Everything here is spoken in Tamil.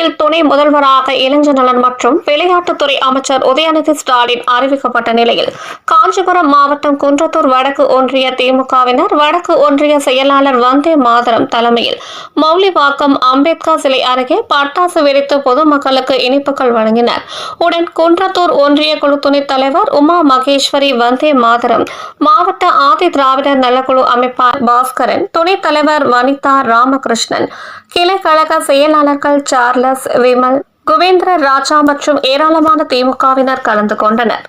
தமிழகத்தில் துணை முதல்வராக இளைஞர் நலன் மற்றும் விளையாட்டுத்துறை அமைச்சர் உதயநிதி ஸ்டாலின் அறிவிக்கப்பட்ட நிலையில் காஞ்சிபுரம் மாவட்டம் குன்றத்தூர் வடக்கு ஒன்றிய திமுகவினர் வடக்கு ஒன்றிய செயலாளர் வந்தே மாதரம் தலைமையில் மௌலிவாக்கம் அம்பேத்கர் சிலை அருகே பட்டாசு வெடித்து பொதுமக்களுக்கு இனிப்புகள் வழங்கினர். உடன் குன்றத்தூர் ஒன்றிய குழு துணைத் தலைவர் உமா மகேஸ்வரி, வந்தே மாதரம் மாவட்ட ஆதி திராவிடர் நலக்குழு அமைப்பாளர் பாஸ்கரன், துணைத் தலைவர் வனிதா ராமகிருஷ்ணன், கிளை கழக செயலாளர்கள் சார்லஸ், விமல், குவேந்திர ராஜா மற்றும் ஏராளமான திமுகவினர் கலந்து கொண்டனர்.